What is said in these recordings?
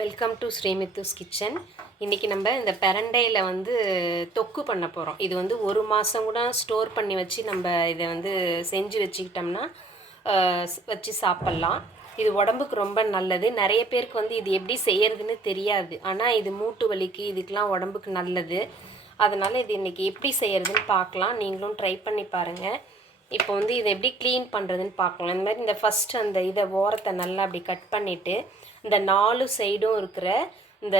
Welcome to ஸ்ரீமித்துஸ் kitchen. இன்றைக்கி நம்ம இந்த பிரண்டையில் தொக்கு பண்ண போகிறோம். இது ஒரு மாதம் கூட ஸ்டோர் பண்ணி வச்சு நம்ம இதை செஞ்சு வச்சுக்கிட்டோம்னா வச்சு சாப்பிட்லாம். இது உடம்புக்கு ரொம்ப நல்லது. நிறைய பேருக்கு இது எப்படி செய்யறதுன்னு தெரியாது. ஆனால் இது மூட்டு வலிக்கு இதுக்கெலாம் உடம்புக்கு நல்லது. அதனால் இது இன்றைக்கி எப்படி செய்கிறதுன்னு பார்க்கலாம். நீங்களும் ட்ரை பண்ணி பாருங்கள். இப்போ இதை எப்படி க்ளீன் பண்ணுறதுன்னு பார்க்கலாம். இந்த மாதிரி இந்த ஃபஸ்ட்டு அந்த இதை ஓரத்தை நல்லா அப்படி கட் பண்ணிவிட்டு இந்த 4 சைடும் இருக்கிற இந்த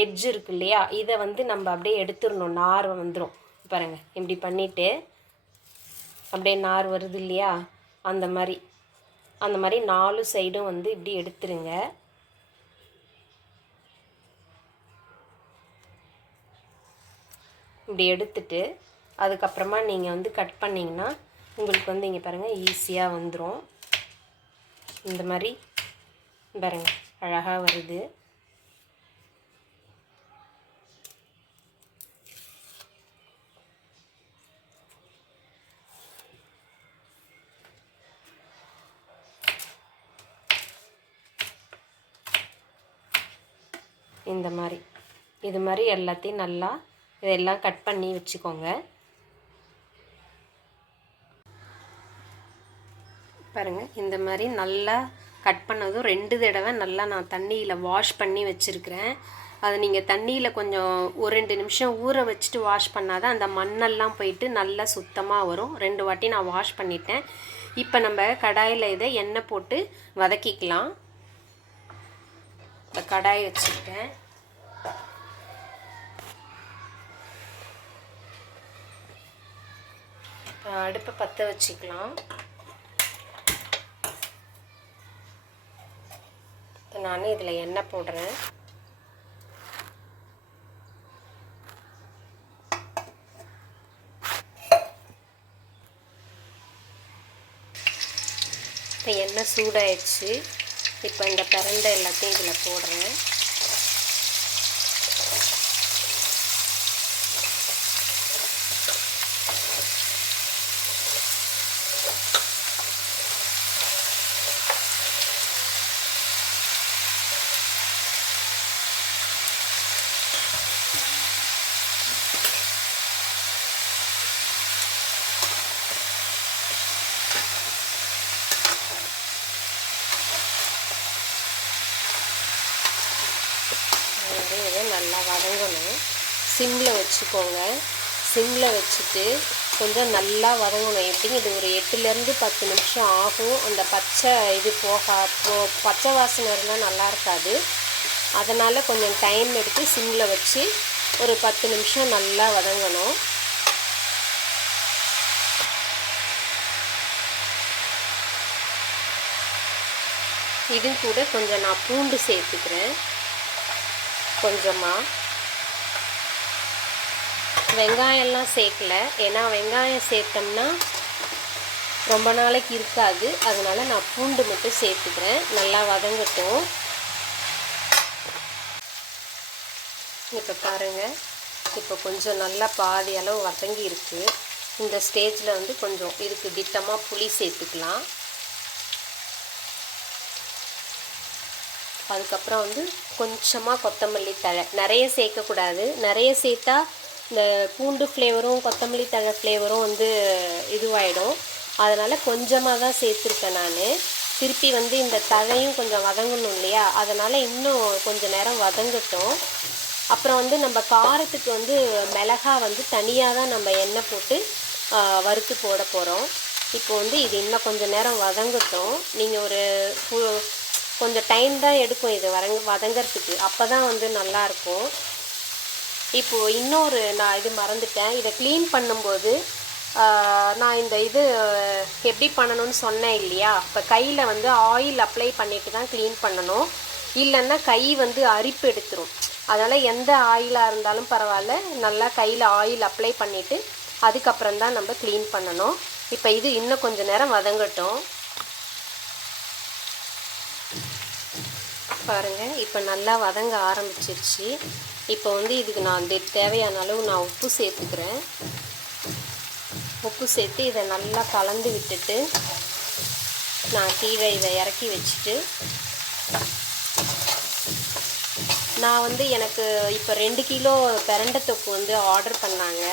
எட்ஜ் இருக்கு இல்லையா, இதை நம்ம அப்படியே எடுத்துடணும். நார் வந்துடும் பாருங்கள். இப்படி பண்ணிவிட்டு அப்படியே நார் வருது இல்லையா, அந்த மாதிரி 4 சைடும் இப்படி எடுத்துருங்க. இப்படி எடுத்துட்டு அதுக்கப்புறமா நீங்கள் கட் பண்ணிங்கன்னா உங்களுக்கு இங்கே பாருங்கள் ஈஸியாக வந்துடும். இந்த மாதிரி பாருங்க அழகாக வருது. இந்த மாதிரி இது மாதிரி எல்லாத்தையும் நல்லா இதெல்லாம் கட் பண்ணி வச்சுக்கோங்க. பாருங்கள் இந்த மாதிரி நல்லா கட் பண்ணதும் 2 தடவை நல்லா நான் தண்ணியில் வாஷ் பண்ணி வச்சுருக்கிறேன். அதை நீங்கள் தண்ணியில் கொஞ்சம் ஒரு 2 நிமிஷம் ஊற வச்சுட்டு வாஷ் பண்ணாதான் அந்த மண்ணெல்லாம் போயிட்டு நல்லா சுத்தமாக வரும். 2 வாட்டி நான் வாஷ் பண்ணிட்டேன். இப்போ நம்ம கடாயில் இதை எண்ணெய் போட்டு வதக்கிக்கலாம். இப்போ கடாய் வச்சுருக்கேன். அடுப்பை பற்ற வச்சுக்கலாம். நான் இதில் எண்ணெய் போடுறேன். இப்போ எண்ணெய் சூடாயிடுச்சு. இப்போ இந்த பிரண்டை எல்லாத்தையும் இதில் போடுறேன். இதை நல்லா வதங்கணும். சிம்மில் வச்சுக்கோங்க. சிம்மில் வச்சுட்டு கொஞ்சம் நல்லா வதங்கணும். எப்படிங்க இது ஒரு 8லேருந்து 10 நிமிஷம் ஆகும். அந்த பச்சை பச்சை வாசனை இருந்தால் நல்லா இருக்காது. அதனால் கொஞ்சம் டைம் எடுத்து சிம்மில் வச்சு ஒரு 10 நிமிஷம் நல்லா வதங்கணும். இது கூட கொஞ்சம் நான் பூண்டு சேர்த்துக்கிறேன். கொஞ்சமாக வெங்காயம்லாம் சேர்க்கல. ஏன்னா வெங்காயம் சேர்த்தோம்னா ரொம்ப நாளைக்கு இருக்காது. அதனால் நான் பூண்டு மட்டும் சேர்த்துக்கிறேன். நல்லா வதங்கட்டும். இப்போ பாருங்கள், இப்போ கொஞ்சம் நல்லா பாதி அளவு வதங்கி இருக்குது. இந்த ஸ்டேஜில் கொஞ்சம் இதுக்கு திட்டமாக புளி சேர்த்துக்கலாம். அதுக்கப்புறம் கொஞ்சமாக கொத்தமல்லி தழை. நிறைய சேர்க்கக்கூடாது. நிறைய சேர்த்தா இந்த பூண்டு ஃப்ளேவரும் கொத்தமல்லி தழை ஃப்ளேவரும் இதுவாகிடும். அதனால் கொஞ்சமாக தான் சேர்த்துருக்கேன் நான். திருப்பி இந்த தழையும் கொஞ்சம் வதங்கணும் இல்லையா, அதனால் இன்னும் கொஞ்சம் நேரம் வதங்கட்டும். அப்புறம் நம்ம காரத்துக்கு மிளகா தனியாக தான் நம்ம எண்ணெய் போட்டு வறுத்து போட போகிறோம். இப்போ இது இன்னும் கொஞ்சம் நேரம் வதங்கட்டும். நீங்கள் ஒரு கொஞ்சம் டைம் தான் எடுக்கும் இது வதங்கிறதுக்கு. அப்போ தான் நல்லாயிருக்கும். இப்போது இன்னொரு நான் இது மறந்துட்டேன். இதை க்ளீன் பண்ணும்போது நான் இந்த இது எப்படி பண்ணணும்னு சொன்னேன் இல்லையா. இப்போ கையில் ஆயில் அப்ளை பண்ணிவிட்டு தான் க்ளீன் பண்ணணும். இல்லைன்னா கை அரிப்பு எடுத்துரும். அதனால் எந்த ஆயிலாக இருந்தாலும் பரவாயில்ல, நல்லா கையில் ஆயில் அப்ளை பண்ணிவிட்டு அதுக்கப்புறம் தான் நம்ம க்ளீன் பண்ணணும். இப்போ இது இன்னும் கொஞ்சம் நேரம் வதங்கட்டும். பாருங்கள், இப்போ நல்லா வதங்க ஆரம்பிச்சிருச்சு. இப்போ இதுக்கு நான் தேவையான அளவு நான் உப்பு சேர்த்துக்கிறேன். உப்பு சேர்த்து இதை நல்லா கலந்து விட்டுட்டு நான் கீழே இதை இறக்கி வச்சுட்டு நான் வந்து எனக்கு இப்போ 2 கிலோ பிரண்டை தொக்கு வந்து ஆர்டர் பண்ணாங்க.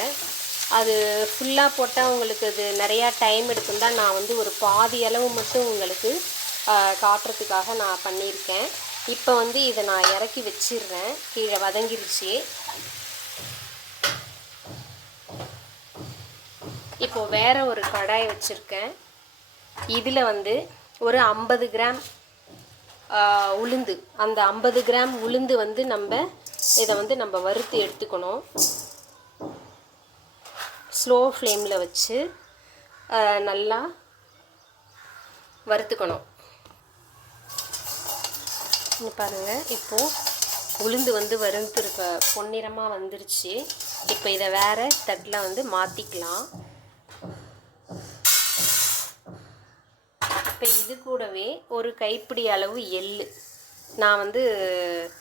அது ஃபுல்லாக போட்டால் உங்களுக்கு அது நிறையா டைம் எடுக்கும் தான் நான் வந்து ஒரு பாதி அளவு மட்டும் உங்களுக்கு காட்டுறதுக்காக நான் பண்ணியிருக்கேன். இப்போ வந்து இதை நான் இறக்கி வச்சிடுறேன். கீழே வதங்கிருச்சு. இப்போது வேறு ஒரு கடாய் வச்சுருக்கேன். இதில் வந்து ஒரு 50 கிராம் உளுந்து, அந்த 50 கிராம் உளுந்து வந்து இதை வந்து நம்ம வறுத்து எடுத்துக்கணும். ஸ்லோ ஃப்ளேமில் வச்சு நல்லா வறுத்துக்கணும். பாருங்கள், இப்போது உளுந்து வந்து வறுத்துருக்க பொன்னிறமாக வந்துருச்சு. இப்போ இதை வேறு தட்டில் வந்து மாற்றிக்கலாம். இப்போ இது கூடவே ஒரு கைப்பிடி அளவு எள்ளு, நான் வந்து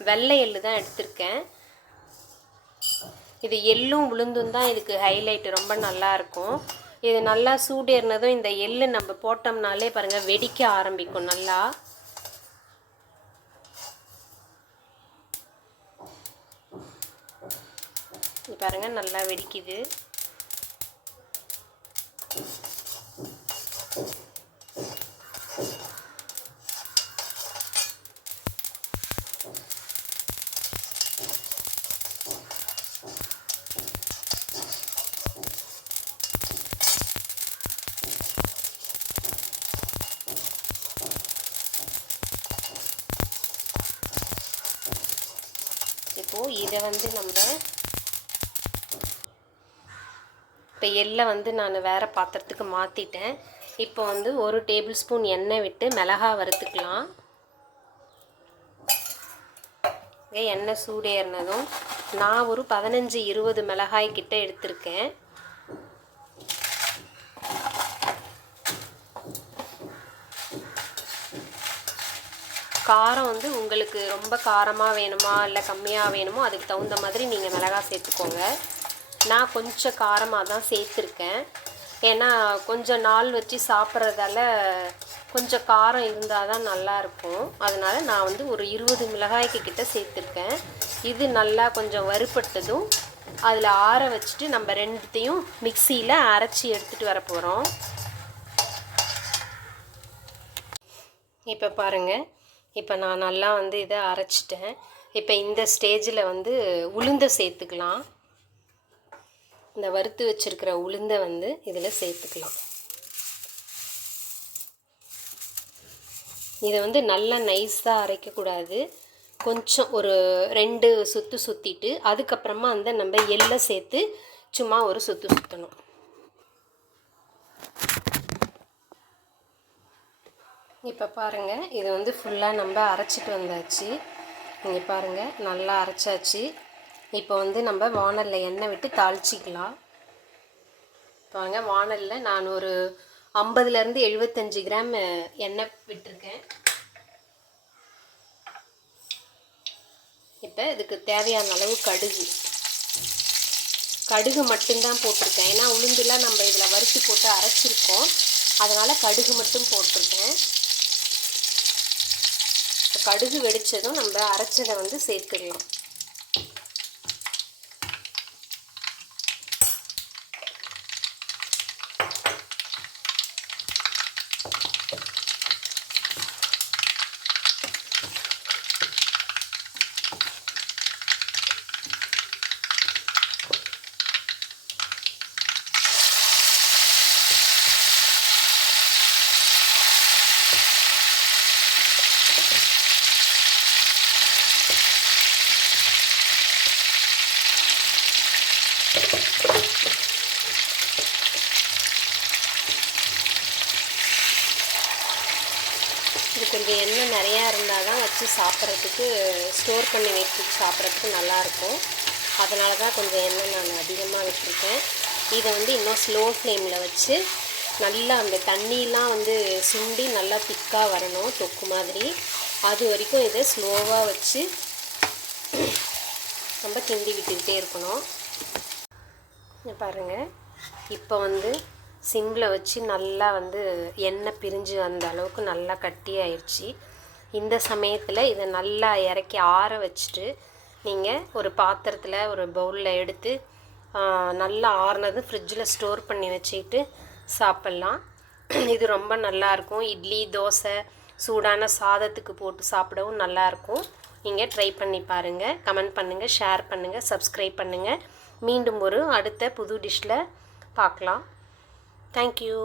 வெள்ளை எள்ளு தான் எடுத்திருக்கேன். இது எள்ளும் உளுந்தும் தான் இதுக்கு ஹைலைட்டு, ரொம்ப நல்லாயிருக்கும். இது நல்லா சூடேறினதும் இந்த எள்ளு நம்ம போட்டோம்னாலே பாருங்கள் வெடிக்க ஆரம்பிக்கும். நல்லா பாருங்கள், நல்லா வெடிக்குது. இப்போது இதை வந்து இப்போ எள்ளை வந்து நான் வேறு பாத்திரத்துக்கு மாற்றிட்டேன். இப்போ வந்து 1 டேபிள் ஸ்பூன் எண்ணெய் விட்டு மிளகாய் வறுத்துக்கலாம். எண்ணெய் சூடேறினதும் நான் ஒரு 15-20 மிளகாய் கிட்ட எடுத்திருக்கேன். காரம் வந்து உங்களுக்கு ரொம்ப காரமாக வேணுமா இல்லை கம்மியாக வேணுமோ அதுக்கு தகுந்த மாதிரி நீங்கள் மிளகாய் சேர்த்துக்கோங்க. நான் கொஞ்சம் காரமாக தான் சேர்த்துருக்கேன். ஏன்னா கொஞ்சம் நாள் வச்சு சாப்பிட்றதால கொஞ்சம் காரம் இருந்தால் தான் நல்லாயிருக்கும். அதனால் நான் வந்து ஒரு 20 மிளகாய்க்கு கிட்ட சேர்த்துருக்கேன். இது நல்லா கொஞ்சம் வறுபட்டதும் அதில் ஆற வச்சுட்டு நம்ம ரெண்டுத்தையும் மிக்சியில் அரைச்சி எடுத்துகிட்டு வர போகிறோம். இப்போ பாருங்கள், இப்போ நான் நல்லா வந்து இதை அரைச்சிட்டேன். இப்போ இந்த ஸ்டேஜில் வந்து உளுந்தை சேர்த்துக்கலாம். இந்த வறுத்து வச்சுருக்கிற உளுந்தை வந்து இதில் சேர்த்துக்கலாம். இதை வந்து நல்லா நைஸாக அரைக்கக்கூடாது. கொஞ்சம் ஒரு 2 சுற்று சுற்றிட்டு அதுக்கப்புறமா அந்த நம்ம எள்ளை சேர்த்து சும்மா ஒரு சுற்று சுற்றணும். இப்போ பாருங்கள், இது வந்து ஃபுல்லாக நம்ம அரைச்சிட்டு வந்தாச்சு. இங்கே பாருங்கள், நல்லா அரைச்சாச்சு. இப்போ வந்து நம்ம வாணலில் எண்ணெய் விட்டு தாளிச்சிக்கலாம். பாருங்கள், வாணலில் நான் ஒரு 50லேருந்து 75 கிராம் எண்ணெய் விட்டுருக்கேன். இப்போ இதுக்கு தேவையான அளவு கடுகு மட்டும்தான் போட்டிருக்கேன். ஏன்னா உளுந்துலாம் நம்ம இதில் வறுத்து போட்டு அரைச்சிருக்கோம், அதனால் கடுகு மட்டும் போட்டிருக்கேன். இப்போ கடுகு வெடித்ததும் நம்ம அரைச்சதை வந்து சேர்த்துடலாம். இது கொஞ்சம் எண்ணெய் நிறையா இருந்தால் தான் வச்சு சாப்பிட்றதுக்கு, ஸ்டோர் பண்ணி வைத்து சாப்பிட்றதுக்கு நல்லாயிருக்கும். அதனால தான் கொஞ்சம் எண்ணெய் நான் அதிகமாக விட்டுருக்கேன். இதை வந்து இன்னும் ஸ்லோ ஃப்ளேமில் வச்சு நல்லா அந்த தண்ணியெலாம் வந்து சுண்டி நல்லா திக்காக வரணும், தொக்கு மாதிரி. அது வரைக்கும் இதை ஸ்லோவாக வச்சு நம்ம கிண்டி விட்டுக்கிட்டே இருக்கணும். பாருங்கள், இப்போ வந்து சிம்மில் வச்சு நல்லா வந்து எண்ணெய் பிரிஞ்சு அந்த அளவுக்கு நல்லா கட்டி ஆயிடுச்சு. இந்த சமயத்தில் இதை நல்லா இறக்கி ஆற வச்சுட்டு நீங்கள் ஒரு பாத்திரத்தில் ஒரு பவுலில் எடுத்து நல்லா ஆறுனது ஃப்ரிட்ஜில் ஸ்டோர் பண்ணி வச்சுக்கிட்டு சாப்பிட்லாம். இது ரொம்ப நல்லாயிருக்கும். இட்லி, தோசை, சூடான சாதத்துக்கு போட்டு சாப்பிடவும் நல்லாயிருக்கும். நீங்கள் ட்ரை பண்ணி பாருங்கள். கமெண்ட் பண்ணுங்கள், ஷேர் பண்ணுங்கள், சப்ஸ்கிரைப் பண்ணுங்கள். மீண்டும் ஒரு அடுத்த புது டிஷ்ஷில் பார்க்கலாம். தேங்க்யூ.